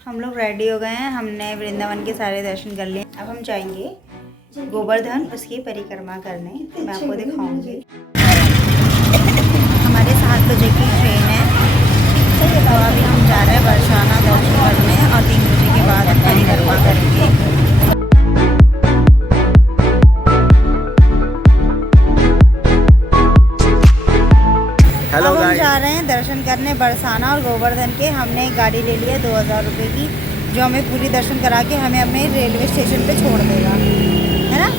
हम लोग रेडी हो गए हैं। हमने वृंदावन के सारे दर्शन कर लिए। अब हम जाएंगे गोवर्धन उसकी परिक्रमा करने। मैं आपको दिखाऊंगी। हमारे 7 बजे की ट्रेन है, तो अभी हम जा रहे हैं बरसाना दर्शन करने और 3 बजे के बाद हम परिक्रमा करेंगे। अब हम जा रहे हैं दर्शन करने बरसाना और गोवर्धन के। हमने एक गाड़ी ले ली है 2000 रुपये की, जो हमें पूरी दर्शन करा के हमें अपने रेलवे स्टेशन पे छोड़ देगा, है ना?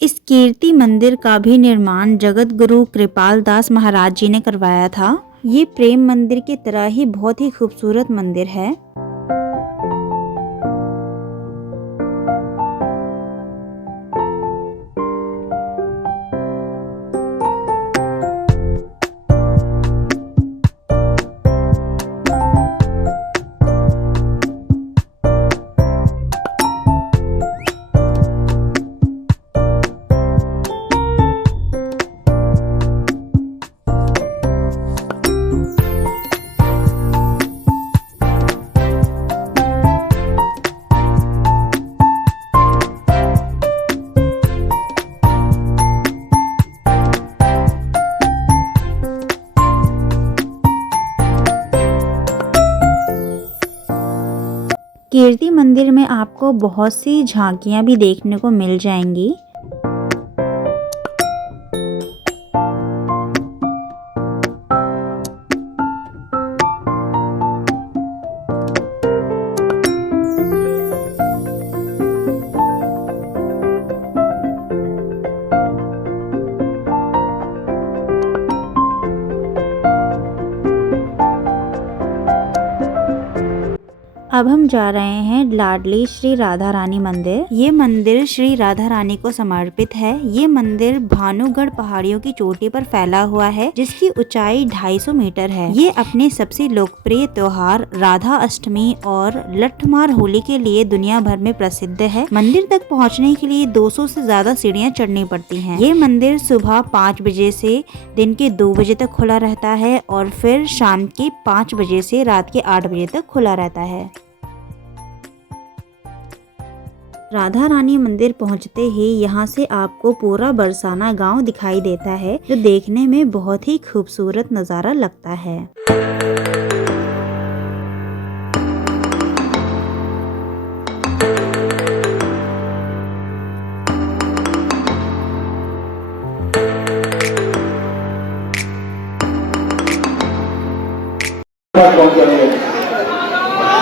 इस कीर्ति मंदिर का भी निर्माण जगत गुरु कृपाल दास महाराज जी ने करवाया था। ये प्रेम मंदिर की तरह ही बहुत ही खूबसूरत मंदिर है। कीर्ति मंदिर में आपको बहुत सी झांकियां भी देखने को मिल जाएंगी। अब हम जा रहे हैं लाडली श्री राधा रानी मंदिर। ये मंदिर श्री राधा रानी को समर्पित है। ये मंदिर भानुगढ़ पहाड़ियों की चोटी पर फैला हुआ है, जिसकी ऊंचाई 250 मीटर है। ये अपने सबसे लोकप्रिय त्योहार राधा अष्टमी और लठमार होली के लिए दुनिया भर में प्रसिद्ध है। मंदिर तक पहुँचने के लिए 200 से ज्यादा सीढ़ियाँ चढ़नी पड़ती है। ये मंदिर सुबह 5 बजे से दिन के 2 बजे तक खुला रहता है और फिर शाम के 5 बजे से रात के 8 बजे तक खुला रहता है। राधा रानी मंदिर पहुंचते ही यहाँ से आपको पूरा बरसाना गांव दिखाई देता है, जो देखने में बहुत ही खूबसूरत नज़ारा लगता है।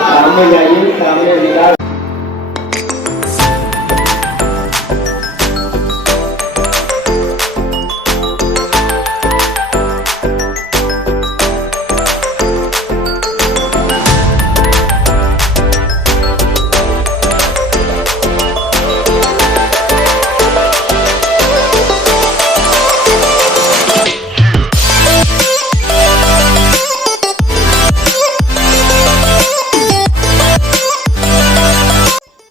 सामने जाइए, सामने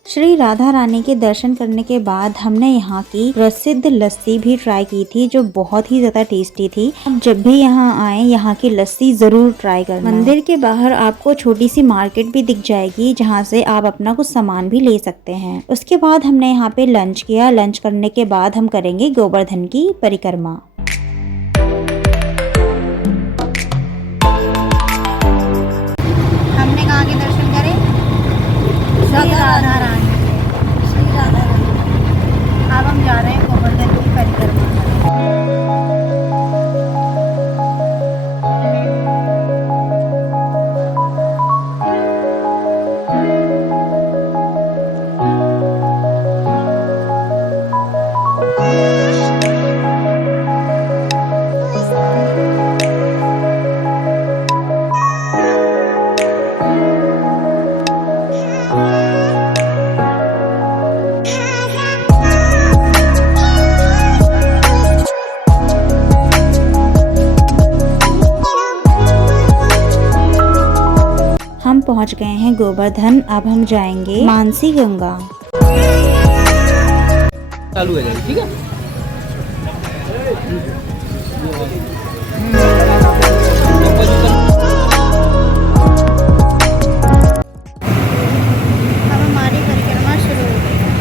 श्री राधा रानी के दर्शन करने के बाद हमने यहाँ की प्रसिद्ध लस्सी भी ट्राई की थी, जो बहुत ही ज्यादा टेस्टी थी। जब भी यहाँ आए यहाँ की लस्सी जरूर ट्राई करना। मंदिर के बाहर आपको छोटी सी मार्केट भी दिख जाएगी, जहाँ से आप अपना कुछ सामान भी ले सकते हैं। उसके बाद हमने यहाँ पे लंच किया। लंच करने के बाद हम करेंगे गोवर्धन की परिक्रमा। हमने कहाँ के दर्शन करे? राधा रानी। अब हम जा रहे हैं गोवर्धन की परिक्रमा करने। पहुंच गए हैं गोवर्धन। अब हम जाएंगे मानसी गंगा। चालू है, ठीक है। अब हमारी परिक्रमा शुरू हो गई है।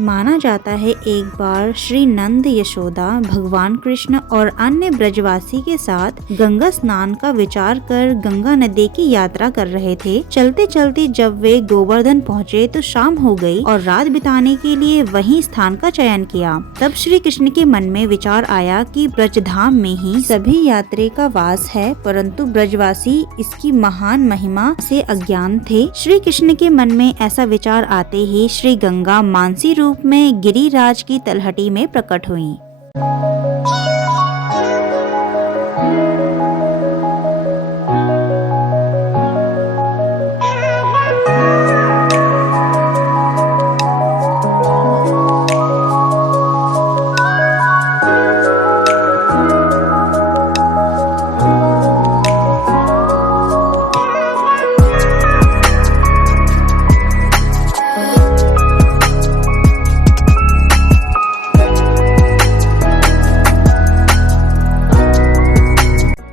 माना जाता है एक बार श्री नंद यशोदा भगवान कृष्ण और अन्य ब्रजवासी के साथ गंगा स्नान का विचार कर गंगा नदी की यात्रा कर रहे थे। चलते चलते जब वे गोवर्धन पहुँचे तो शाम हो गई और रात बिताने के लिए वहीं स्थान का चयन किया। तब श्री कृष्ण के मन में विचार आया कि ब्रजधाम में ही सभी यात्री का वास है, परंतु ब्रजवासी इसकी महान महिमा से अज्ञान थे। श्री कृष्ण के मन में ऐसा विचार आते ही श्री गंगा मानसी रूप में गिरिराज की तलहटी में प्रकट हुई।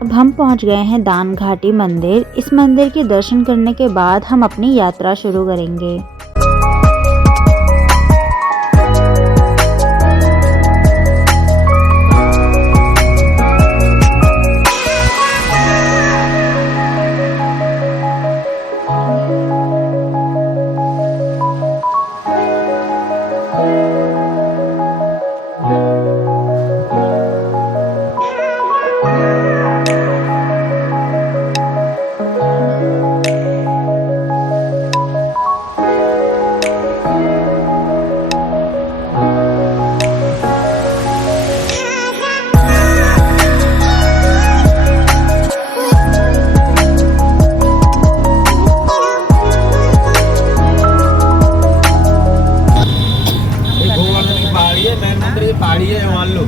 हम पहुंच गए हैं दान घाटी मंदिर। इस मंदिर के दर्शन करने के बाद हम अपनी यात्रा शुरू करेंगे। पहाड़ी है, मान लो।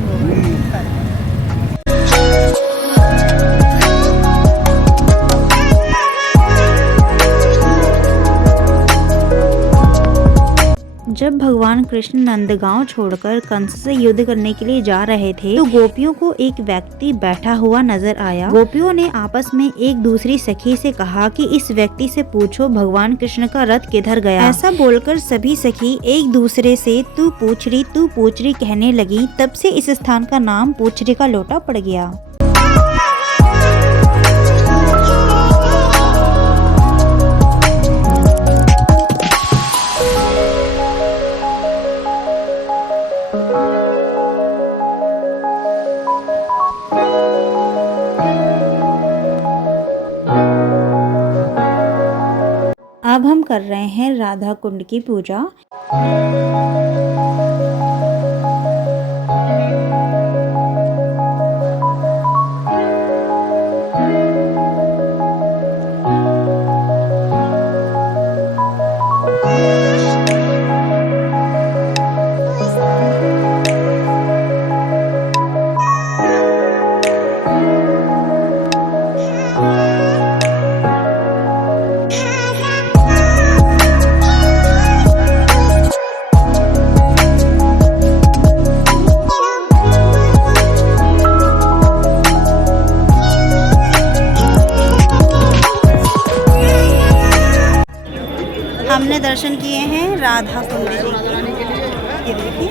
जब भगवान कृष्ण नंदगांव छोड़कर कंस से युद्ध करने के लिए जा रहे थे तो गोपियों को एक व्यक्ति बैठा हुआ नजर आया। गोपियों ने आपस में एक दूसरी सखी से कहा कि इस व्यक्ति से पूछो भगवान कृष्ण का रथ किधर गया। ऐसा बोलकर सभी सखी एक दूसरे से तू पूछ रही कहने लगी। तब से इस स्थान का नाम पूछरी का लोटा पड़ गया। अब हम कर रहे हैं राधा कुंड की पूजा। हमने दर्शन किए हैं राधा कुंड जी के। ये देखिए,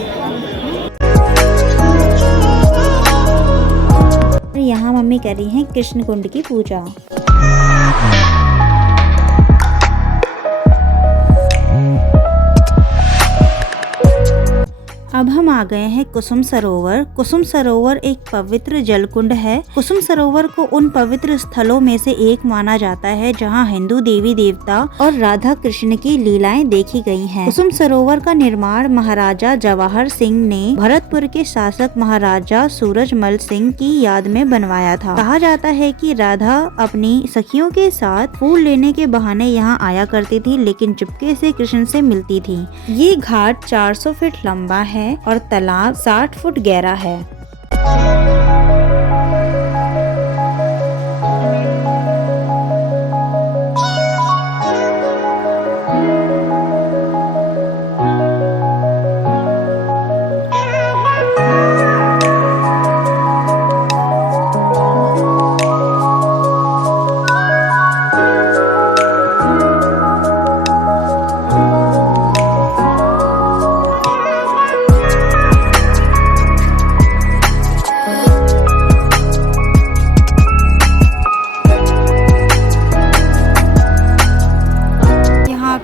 यहाँ मम्मी कर रही हैं कृष्ण कुंड की पूजा। अब हम आ गए हैं कुसुम सरोवर। कुसुम सरोवर एक पवित्र जलकुंड है। कुसुम सरोवर को उन पवित्र स्थलों में से एक माना जाता है जहां हिंदू देवी देवता और राधा कृष्ण की लीलाएं देखी गई हैं। कुसुम सरोवर का निर्माण महाराजा जवाहर सिंह ने भरतपुर के शासक महाराजा सूरजमल सिंह की याद में बनवाया था। कहा जाता है कि राधा अपनी सखियों के साथ फूल लेने के बहाने यहाँ आया करती थी, लेकिन चुपके से कृष्ण से मिलती थी। ये घाट 400 फीट लंबा है और तालाब 60 फुट गहरा है।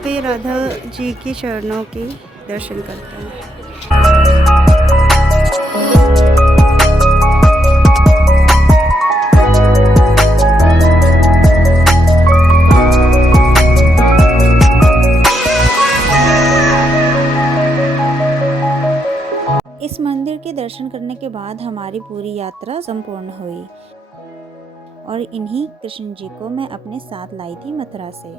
पे राधा जी के चरणों के दर्शन करते हैं। इस मंदिर के दर्शन करने के बाद हमारी पूरी यात्रा संपूर्ण हुई और इन्हीं कृष्ण जी को मैं अपने साथ लाई थी मथुरा से।